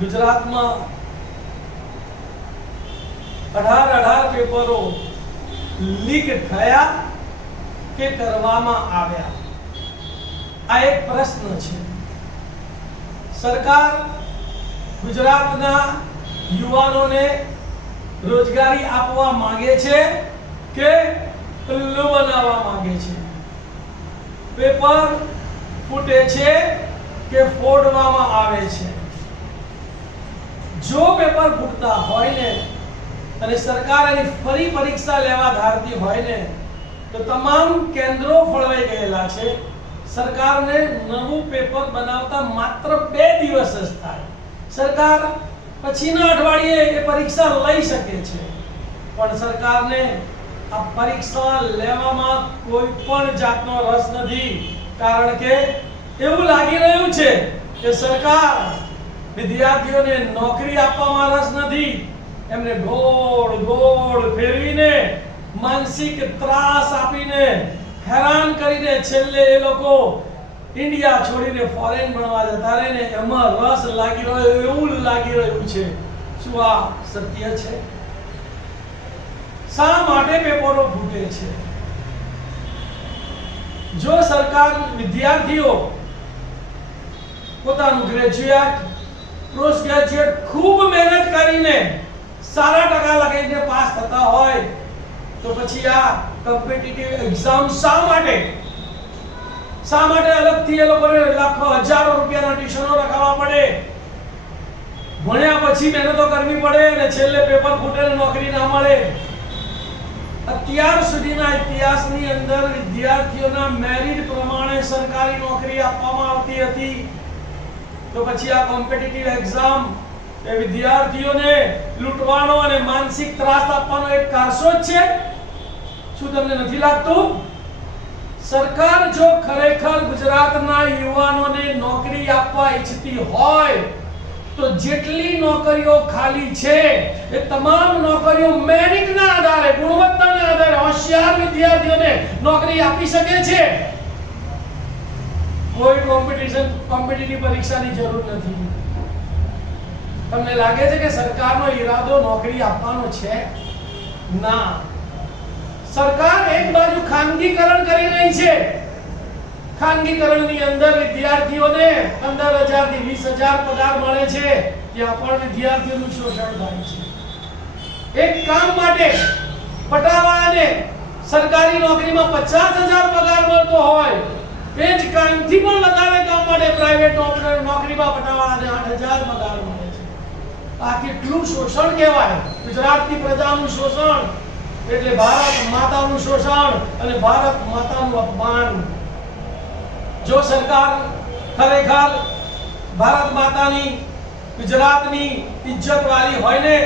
ગુજરાતમાં અઢાર અઢાર પેપરો લીક થયા કે કરવામાં આવ્યા? આ એક પ્રશ્ન છે. સરકાર ગુજરાતના યુવાનોને રોજગારી આપવા માંગે છે કે ઉલ્લુ બનાવવા માંગે છે? પેપર ફૂટે છે કે ફોડવામાં આવે છે? જો પેપર ફૂટતા હોય ને અને સરકાર એની ફરી પરીક્ષા લેવા ધારતી હોય ને, તો તમામ કેન્દ્રો ફળવાઈ ગયેલા છે. સરકારને નવું પેપર બનાવતા માત્ર બે દિવસ જ થાય. સરકાર પછીના અઠવાડિયે એ પરીક્ષા લઈ શકે છે. પણ સરકારને આ પરીક્ષા લેવામાં કોઈ પણ જાતનો રસ નથી. કારણ કે એવું લાગી રહ્યું છે કે સરકાર વિદ્યાર્થીઓને નોકરી આપવામાં રસ નથી. એમને ગોળ ગોળ ફેરવીને માનસિક ત્રાસ આપીને હેરાન કરીને છેલ્લે એ લોકો ઇન્ડિયા છોડીને ફોરેન ભણવા જતા રહે ને એમાં રસ લાગી રહ્યો, એવું લાગી રહ્યું છે. શું આ સત્ય છે? શા માટે પેપરો ફૂટે છે? જો સરકાર વિદ્યાર્થીઓ પોતાનું ગ્રેજ્યુએટ પોસ્ટ ગ્રેજ્યુએટ ખૂબ મહેનત કરીને સારા ટકા લગાવીને પાસ થતા હોય, તો પછી આ કોમ્પિટિટિવ એક્ઝામ શા માટે? શા માટે અલગથી એ લોકોને લાખો હજારો રૂપિયાના ટ્યુશનો રખાવવા પડે? ભણ્યા પછી મહેનતો કરવી પડે અને છેલ્લે પેપર ફૂટે નોકરી ના મળે? અત્યાર સુધીના ઇતિહાસની અંદર વિદ્યાર્થીઓના મેરિટ પ્રમાણે સરકારી નોકરી આપવામાં આવતી હતી. તો પછી આ કોમ્પિટિટિવ એક્ઝામ એ વિદ્યાર્થીઓને લૂંટવાનો અને માનસિક ત્રાસ આપવાનો એક કારસો જ છે. શું તમને નથી લાગતું? સરકાર જો ખરેખર ગુજરાતના યુવાનોને નોકરી આપવા ઈચ્છતી હોય, તો જેટલી નોકરીઓ ખાલી છે, એ તમામ નોકરીઓ મેરિટના આધારે, ગુણવત્તાના આધારે, હોશિયાર વિદ્યાર્થીઓને નોકરી આપી શકે છે. કોઈ કોમ્પિટિશન કોમ્પિટિટિવ પરીક્ષાની જરૂર નથી. તમને લાગે છે કે સરકારનો ઈરાદો નોકરી આપવાનો છે? ના. સરકાર એક બાજુ ખાનગીકરણ કરી રહી છે. ખાનગીકરણની અંદર વિદ્યાર્થીઓને 15000 થી 20000 પગાર મળે છે ત્યાં પણ વિદ્યાર્થીઓનું શોષણ થાય છે. એક કામ માટે પટાવાળાને સરકારી નોકરીમાં 50000 પગાર મળતો હોય એ જ કામથી પણ વધારે કામ માટે પ્રાઇવેટ નોકરીમાં પટાવાળાને 8000 પગાર મળે છે. આ કેટલું શોષણ કહેવાય? ગુજરાતની પ્રજાનું શોષણ એટલે ભારત માતાનું શોષણ અને ભારત માતાનું અપમાન. જો સરકાર ખરેખર ભારત માતાની ગુજરાતની ઇજ્જત વાળી હોય ને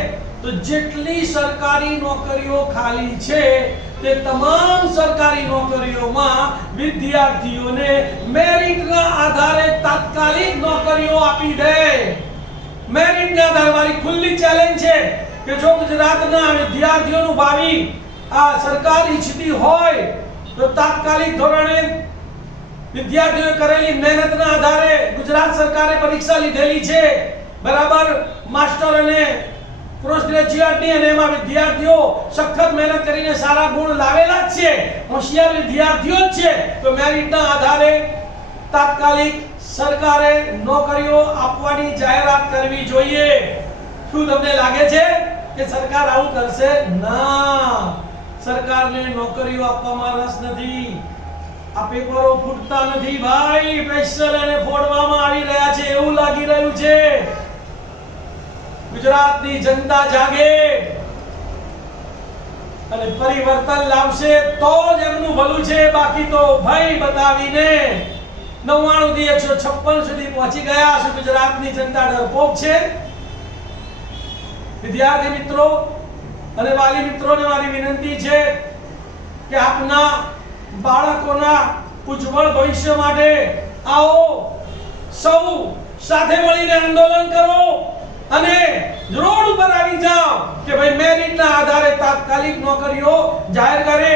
તો જેટલી સરકારી નોકરીઓ ખાલી છે, તે તમામ સરકારી નોકરીઓમાં વિદ્યાર્થીઓને મેરિટના આધારે તાત્કાલિક નોકરીઓ આપી દે. મેરિટના આધારે મારી ખુલ્લી ચેલેન્જ છે કે જો ગુજરાતના વિદ્યાર્થીઓનું ભાવિ આ સરકાર ઈચ્છતી હોય, તો તાત્કાલિક ધોરણે વિદ્યાર્થીઓએ કરેલી મહેનતના આધારે ગુજરાત સરકારે પરીક્ષા લીધેલી છે. બરાબર? માસ્ટર અને પોસ્ટ ગ્રેજ્યુએટની અને એમાં વિદ્યાર્થીઓ સખત મહેનત કરીને સારા ગુણ લાવેલા જ છે, હોશિયાર વિદ્યાર્થીઓ જ છે, તો મેરિટના આધારે તાત્કાલિક સરકારે નોકરીઓ આપવાની જાહેરાત કરવી જોઈએ. શું તમને લાગે છે કે સરકાર આવું કરશે? ના. સરકારને નોકરીઓ આપવામાં રસ નથી. આ પેપરો ફૂટતા નથી. ભાઈ પ્રેશર અને ફોડવામાં આવી રહ્યા છે. એવું લાગી રહ્યું છે. ગુજરાતની જનતા જાગે અને પરિવર્તન લાવશે તો જ એમનું ભલું છે. બાકી તો ભય બતાવીને 99 થી 156 સુધી પહોંચી ગયા છે. ગુજરાતની જનતા ડરપોક છે. વિદ્યાર્થી મિત્રો અને વાલી મિત્રોને મારી વિનંતી છે કે આપના બાળકોના ઉજ્જવળ ભવિષ્ય માટે આવો સૌ સાથે મળીને આંદોલન કરો અને રોડ ઉપર આવી જાઓ કે ભાઈ મેરિટના આધારે તાત્કાલિક નોકરીઓ જાહેર કરે.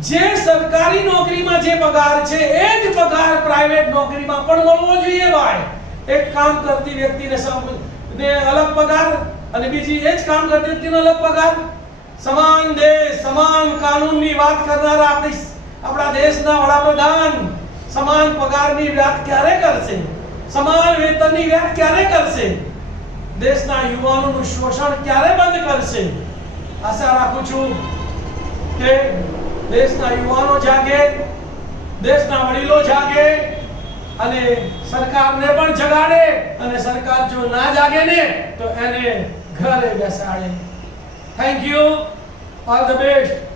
જે સરકારી નોકરીમાં જે પગાર છે, એ જ પગાર પ્રાઇવેટ નોકરીમાં પણ મળવો જોઈએ ભાઈ. એક કામ કરતી વ્યક્તિને ને અલગ પગાર અને બીજી એ જ કામ કરતી વ્યક્તિને અલગ પગાર. સમાન દેશ, સમાન કાનૂનની વાત કરનારા આપણી આપણા દેશના વડાપ્રધાન સમાન પગારની વાત ક્યારે કરશે? સમાન વેતનની વાત ક્યારે કરશે? દેશના યુવાનોનું શોષણ ક્યારે બંધ કરશે? આશા રાખું છું કે દેશના યુવાનો જાગે, દેશના વડીલો જાગે અને સરકારને પણ જગાડે અને સરકાર જો ના જાગે ને, તો એને ઘરે બેસાડે. Thank you all the best